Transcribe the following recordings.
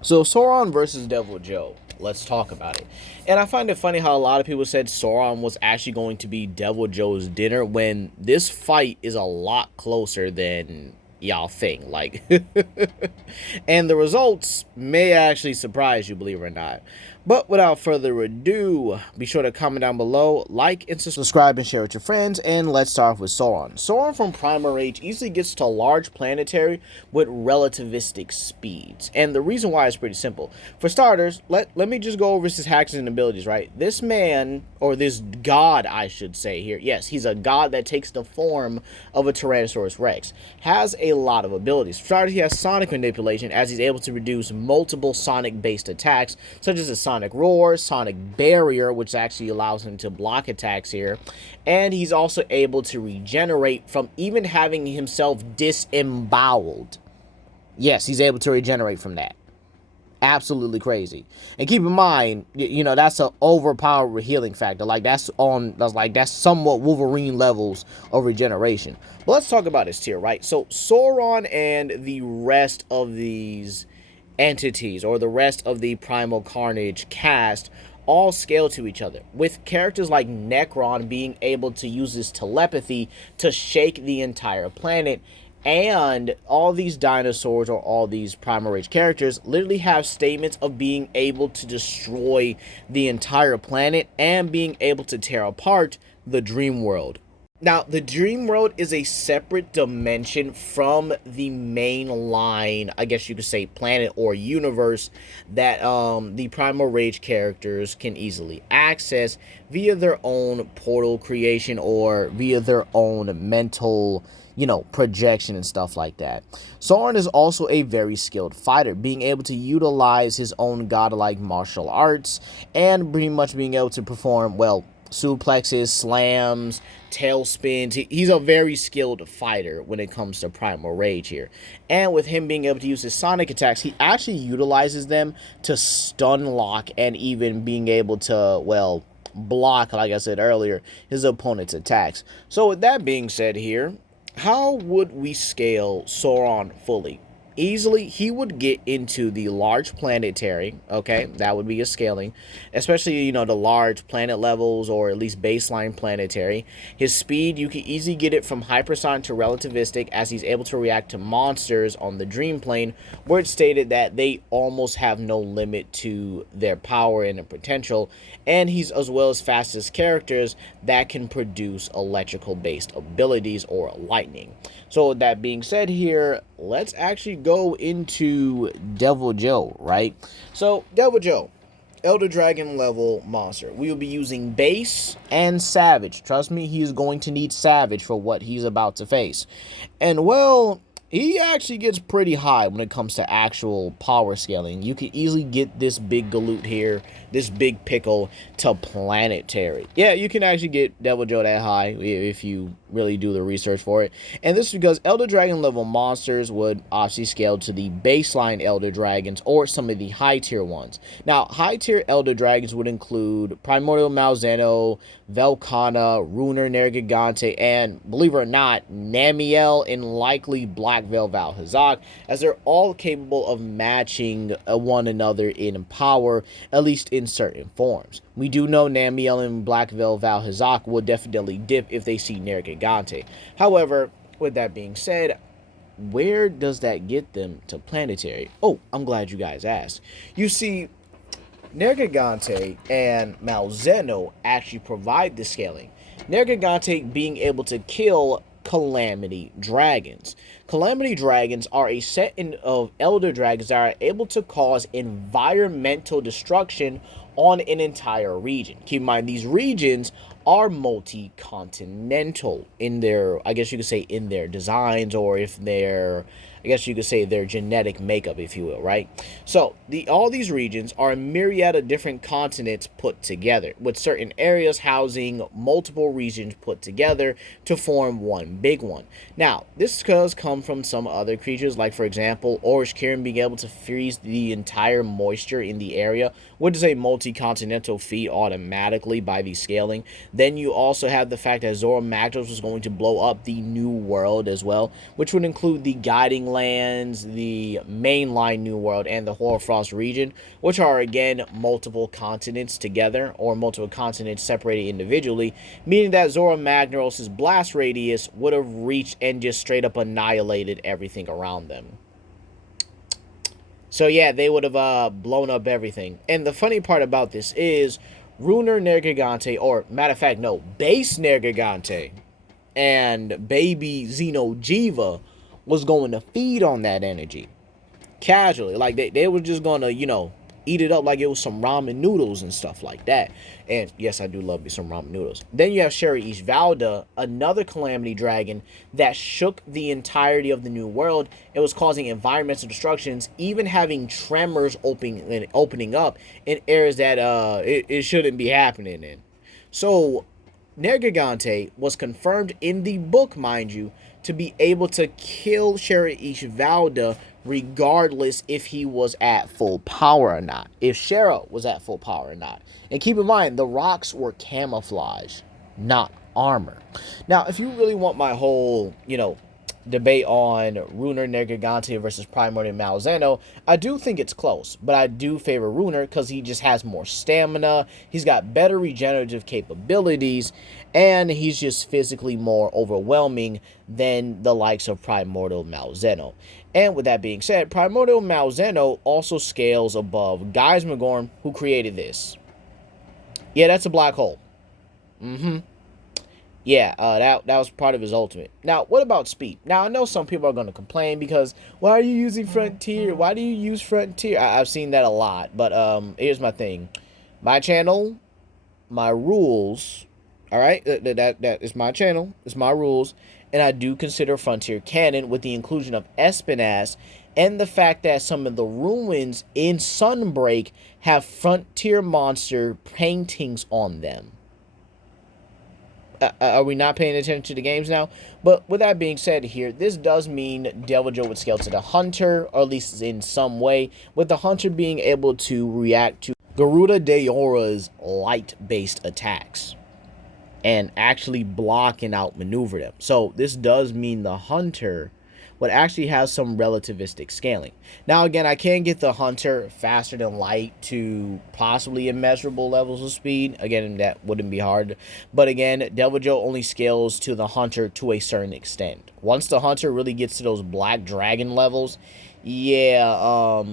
So Sauron versus Deviljho. Let's talk about it. And I find it funny how a lot of people said Sauron was actually going to be Deviljho's dinner when this fight is a lot closer than y'all think. Like, and the results may actually surprise you, believe it or not. But without further ado, be sure to comment down below, like and subscribe and share with your friends, and let's start off with Sauron. Sauron from Primal Age easily gets to large planetary with relativistic speeds. And the reason why is pretty simple. For starters, let me just go over his hacks and abilities, right? This man, or this god, I should say here, yes, he's a god that takes the form of a Tyrannosaurus Rex, has a lot of abilities. For starters, he has sonic manipulation, as he's able to reduce multiple sonic-based attacks, such as a sonic roar, sonic barrier, which actually allows him to block attacks here, and he's also able to regenerate from even having himself disemboweled. Yes, he's able to regenerate from that. Absolutely crazy. And keep in mind, you know, that's an overpowered healing factor. Like that's somewhat Wolverine levels of regeneration. But let's talk about his tier, right? So Sauron and the rest of these entities, or the rest of the Primal Carnage cast, all scale to each other, with characters like Necron being able to use his telepathy to shake the entire planet, and all these dinosaurs, or all these Primal Rage characters, literally have statements of being able to destroy the entire planet and being able to tear apart the dream world. Now, the dream world is a separate dimension from the main line, I guess you could say, planet or universe that the Primal Rage characters can easily access via their own portal creation, or via their own mental, you know, projection and stuff like that. Sauron is also a very skilled fighter, being able to utilize his own godlike martial arts and pretty much being able to perform, well, suplexes, slams, tailspins. He's a very skilled fighter when it comes to Primal Rage here. And with him being able to use his sonic attacks, he actually utilizes them to stun lock, and even being able to, well, block, like I said earlier, his opponent's attacks. So with that being said here, how would we scale Sauron fully? Easily, he would get into the large planetary, okay? That would be a scaling, especially, you know, the large planet levels, or at least baseline planetary. His speed, you can easily get it from hypersonic to relativistic, as he's able to react to monsters on the dream plane, where it's stated that they almost have no limit to their power and their potential, and he's as well as fast as characters that can produce electrical based abilities, or lightning. So with that being said here, let's actually go into Deviljho, right? So Deviljho, Elder Dragon level monster. We will be using base and savage. Trust me, he's going to need savage for what he's about to face. And well, he actually gets pretty high when it comes to actual power scaling. You can easily get this big galoot here, this big pickle, to planetary. Yeah, you can actually get Deviljho that high if you really do the research for it. And this is because Elder Dragon level monsters would obviously scale to the baseline Elder Dragons, or some of the high tier ones. Now, high tier Elder Dragons would include Primordial Malzeno, Velkhana, Runer Nergigante, and believe it or not, Namiel, and likely Black Veil Valhazak, as they're all capable of matching one another in power, at least in certain forms. We do know Namiel and Black Veil Valhazak will definitely dip if they see Nergigante. However, with that being said, where does that get them to planetary? Oh, I'm glad you guys asked. You see, Nergigante and Malzeno actually provide the scaling. Nergigante being able to kill Calamity Dragons. Calamity Dragons are a set of Elder Dragons that are able to cause environmental destruction on an entire region. Keep in mind, these regions are multi-continental in their, I guess you could say, in their designs, or if they're, I guess you could say, their genetic makeup, if you will, right? So all these regions are a myriad of different continents put together, with certain areas housing multiple regions put together to form one big one. Now, this does come from some other creatures, like for example, Orish Kirin being able to freeze the entire moisture in the area, which is a multi-continental feat automatically by the scaling. Then you also have the fact that Zora Magdaros was going to blow up the new world as well, which would include the guiding Lands, the mainline New World, and the Hoarfrost region, which are again multiple continents together or multiple continents separated individually, meaning that Zora Magnaros' blast radius would have reached and just straight up annihilated everything around them. So yeah, they would have blown up everything. And the funny part about this is Runer Nergigante, or matter of fact, no, base Nergigante and baby Xeno'jiiva was going to feed on that energy casually. Like they were just going to, eat it up like it was some ramen noodles and stuff like that. And yes, I do love me some ramen noodles. Then you have Sherry Ishvalda, another calamity dragon that shook the entirety of the New World. It was causing environmental destructions, even having tremors opening up in areas that it shouldn't be happening in. So Nergigante was confirmed in the book, mind you, to be able to kill Sherry Ishvalda regardless if he was at full power or not, if Shera was at full power or not. And keep in mind, the rocks were camouflage, not armor. Now, if you really want my whole, debate on Runer Nergigante versus Primordial Malzeno, I do think it's close, but I do favor Runer because he just has more stamina, he's got better regenerative capabilities, and he's just physically more overwhelming than the likes of Primordial Malzeno. And with that being said, Primordial Malzeno also scales above Geismagorn, who created this. Yeah, that's a black hole. Yeah, that was part of his ultimate. Now, what about speed? Now, I know some people are going to complain because, why are you using Frontier? Why do you use Frontier? I've seen that a lot, but here's my thing. My channel, my rules, all right? That is my channel. It's my rules. And I do consider Frontier canon with the inclusion of Espinas and the fact that some of the ruins in Sunbreak have Frontier monster paintings on them. Are we not paying attention to the games now? But with that being said here, this does mean Deviljho would scale to the Hunter, or at least in some way, with the Hunter being able to react to Garuda Daora's light-based attacks and actually block and outmaneuver them. So this does mean the Hunter would actually have some relativistic scaling. Now again, I can get the Hunter faster than light to possibly immeasurable levels of speed. Again, that wouldn't be hard. But again, Deviljho only scales to the Hunter to a certain extent. Once the Hunter really gets to those black dragon levels, yeah,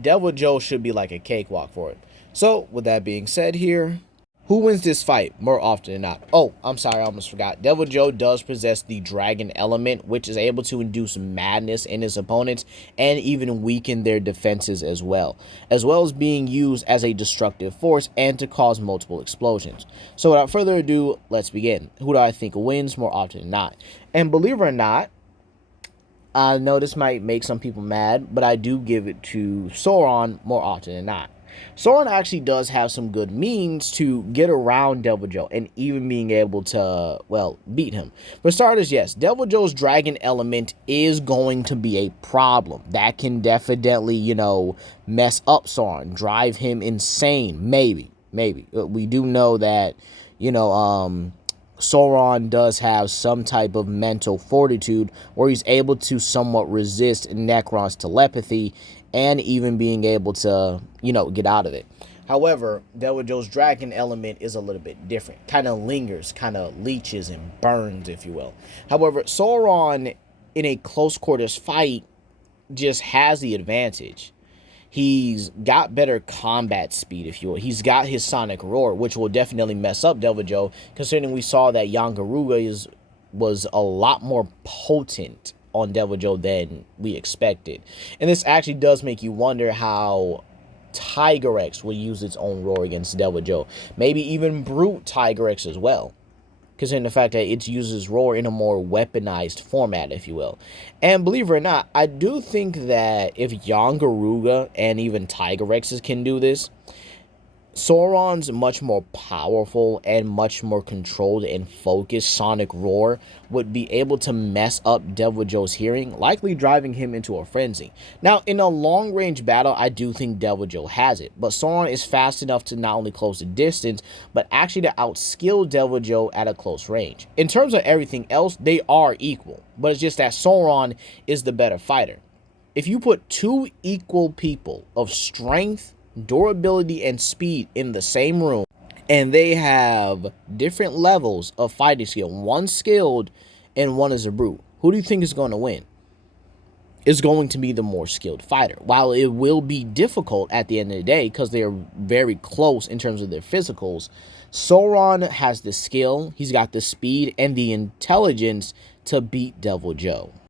Deviljho should be like a cakewalk for it. So with that being said here, who wins this fight more often than not? Oh, I'm sorry, I almost forgot. Deviljho does possess the dragon element, which is able to induce madness in his opponents and even weaken their defenses as well as being used as a destructive force and to cause multiple explosions. So without further ado, let's begin. Who do I think wins more often than not? And believe it or not, I know this might make some people mad, but I do give it to Sauron more often than not. Sauron actually does have some good means to get around Deviljho and even being able to, well, beat him. For starters, yes, Deviljho's dragon element is going to be a problem. That can definitely, mess up Sauron, drive him insane, maybe. We do know that, Sauron does have some type of mental fortitude where he's able to somewhat resist Necron's telepathy and even being able to, get out of it. However, Deviljho's dragon element is a little bit different. Kind of lingers, kind of leeches and burns, if you will. However, Sauron, in a close quarters fight, just has the advantage. He's got better combat speed, if you will. He's got his sonic roar, which will definitely mess up Deviljho, considering we saw that Yangaruga was a lot more potent on Deviljho than we expected. And this actually does make you wonder how Tigrex will use its own roar against Deviljho. Maybe even Brute Tigrex as well, considering the fact that it uses roar in a more weaponized format, if you will. And believe it or not, I do think that if Yangaruga and even Tigrex can do this, Sauron's much more powerful and much more controlled and focused sonic roar would be able to mess up Deviljho's hearing, likely driving him into a frenzy. Now, in a long-range battle, I do think Deviljho has it, but Sauron is fast enough to not only close the distance, but actually to outskill Deviljho at a close range. In terms of everything else, they are equal, but it's just that Sauron is the better fighter. If you put two equal people of strength, durability, and speed in the same room, and they have different levels of fighting skill, one skilled and one is a brute, who do you think is going to win? Is going to be the more skilled fighter. While it will be difficult at the end of the day because they are very close in terms of their physicals, Sauron has the skill, he's got the speed and the intelligence to beat Deviljho.